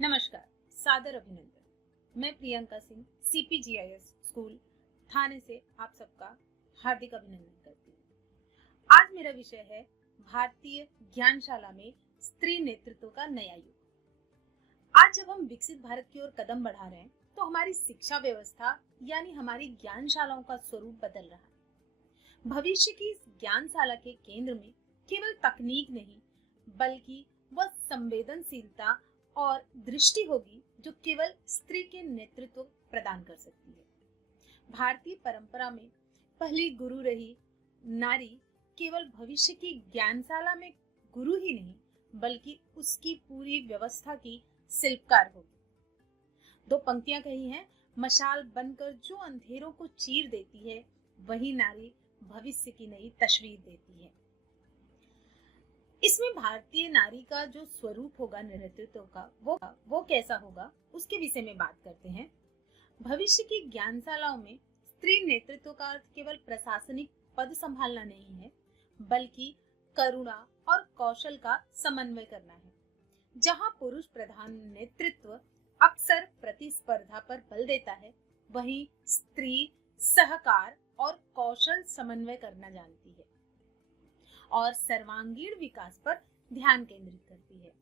नमस्कार, सादर अभिनंदन। मैं प्रियंका सिंह CPGIS स्कूल थाने से आप सबका हार्दिक अभिनंदन करती हूँ। आज मेरा विषय है भारतीय ज्ञानशाला में स्त्री नेतृत्व का नया युग। आज जब हम विकसित भारत की ओर कदम बढ़ा रहे हैं तो हमारी शिक्षा व्यवस्था यानी हमारी ज्ञानशालाओं का स्वरूप बदल रहा है। भविष्य की इस ज्ञानशाला के केंद्र में केवल तकनीक नहीं बल्कि वह संवेदनशीलता और दृष्टि होगी जो केवल स्त्री के नेतृत्व प्रदान कर सकती है। भारतीय परंपरा में पहली गुरु रही नारी केवल भविष्य की ज्ञानशाला में गुरु ही नहीं बल्कि उसकी पूरी व्यवस्था की शिल्पकार होगी। दो पंक्तियां कही हैं, मशाल बनकर जो अंधेरों को चीर देती है वही नारी भविष्य की नई तस्वीर देती है। इसमें भारतीय नारी का जो स्वरूप होगा नेतृत्व का वो कैसा होगा उसके विषय में बात करते हैं। भविष्य की ज्ञानशालाओं में स्त्री नेतृत्व का अर्थ केवल प्रशासनिक पद संभालना नहीं है बल्कि करुणा और कौशल का समन्वय करना है। जहां पुरुष प्रधान नेतृत्व अक्सर प्रतिस्पर्धा पर बल देता है, वहीं स्त्री सहकार और कौशल समन्वय करना जानती है और सर्वांगीण विकास पर ध्यान केंद्रित करती है।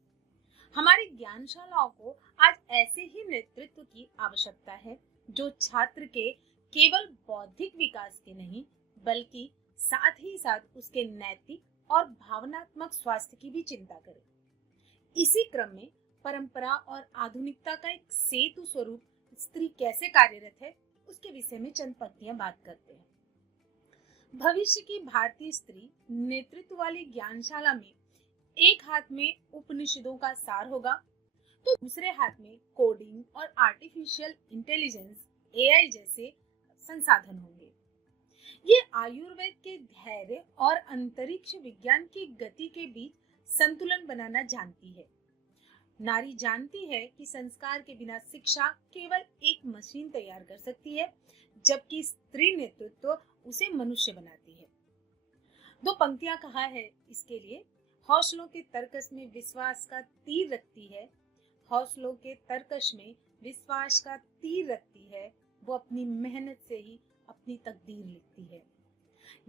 हमारी ज्ञानशालाओं को आज ऐसे ही नेतृत्व की आवश्यकता है जो छात्र के केवल बौद्धिक विकास के नहीं बल्कि साथ ही साथ उसके नैतिक और भावनात्मक स्वास्थ्य की भी चिंता करे। इसी क्रम में परंपरा और आधुनिकता का एक सेतु स्वरूप स्त्री कैसे कार्यरत है उसके विषय में चंद पंक्तियां बात करते हैं। भविष्य की भारतीय स्त्री नेतृत्व वाली ज्ञानशाला में एक हाथ में उपनिषदों का सार होगा तो दूसरे हाथ में कोडिंग और आर्टिफिशियल इंटेलिजेंस AI जैसे संसाधन होंगे। ये आयुर्वेद के धैर्य और अंतरिक्ष विज्ञान की गति के बीच संतुलन बनाना जानती है। नारी जानती है कि संस्कार के बिना शिक्षा केवल एक मशीन तैयार कर सकती है जबकि स्त्री नेतृत्व उसे मनुष्य बनाती है। दो पंक्तियां कहा है इसके लिए, हौसलों के तर्कश में विश्वास का तीर रखती है, हौसलों के तर्कश में विश्वास का तीर रखती है, वो अपनी मेहनत से ही अपनी तकदीर लिखती है।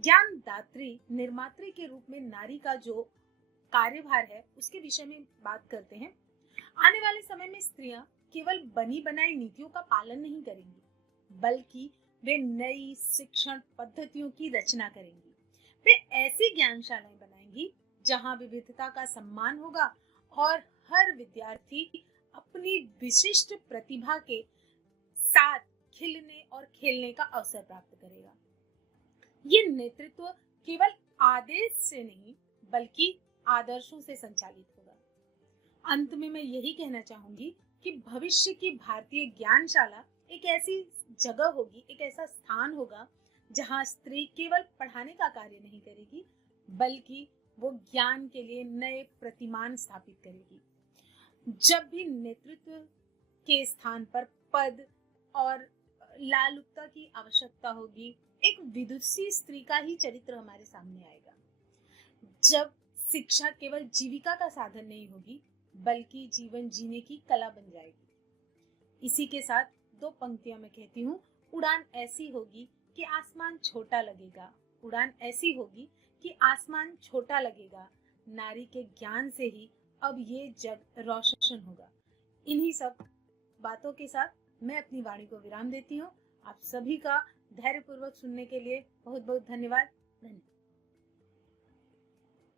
ज्ञान दात्री निर्मात्री के रूप में नारी का जो कार्यभार है उसके विषय में बात करते हैं। आने वाले समय में स्त्रियां केवल बनी बनाई नीतियों का पालन नहीं करेंगी बल्कि वे नई शिक्षण पद्धतियों की रचना करेंगी। वे ऐसी ज्ञानशालाएं बनाएंगी जहां विविधता का सम्मान होगा और हर विद्यार्थी अपनी विशिष्ट प्रतिभा के साथ खिलने और खेलने का अवसर प्राप्त करेगा। ये नेतृत्व केवल आदेश से नहीं बल्कि आदर्शों से संचालित होगा। अंत में मैं यही कहना चाहूंगी कि भविष्य की भारतीय ज्ञानशाला एक ऐसी जगह होगी, एक ऐसा स्थान होगा जहां स्त्री केवल पढ़ाने का कार्य नहीं करेगी बल्कि वो ज्ञान के लिए नए प्रतिमान स्थापित करेगी। जब भी नेतृत्व के स्थान पर पद और लालुकता की आवश्यकता होगी, एक विदुषी स्त्री का ही चरित्र हमारे सामने आएगा। जब शिक्षा केवल जीविका का साधन नहीं होगी बल्कि जीवन जीने की कला बन जाएगी। इसी के साथ दो पंक्तियां मैं कहती हूँ, उड़ान ऐसी होगी कि आसमान छोटा लगेगा, उड़ान ऐसी होगी कि आसमान छोटा लगेगा, नारी के ज्ञान से ही अब ये जग रोशन होगा। इन्हीं सब बातों के साथ मैं अपनी वाणी को विराम देती हूँ। आप सभी का धैर्यपूर्वक सुनने के लिए बहुत बहुत धन्यवाद।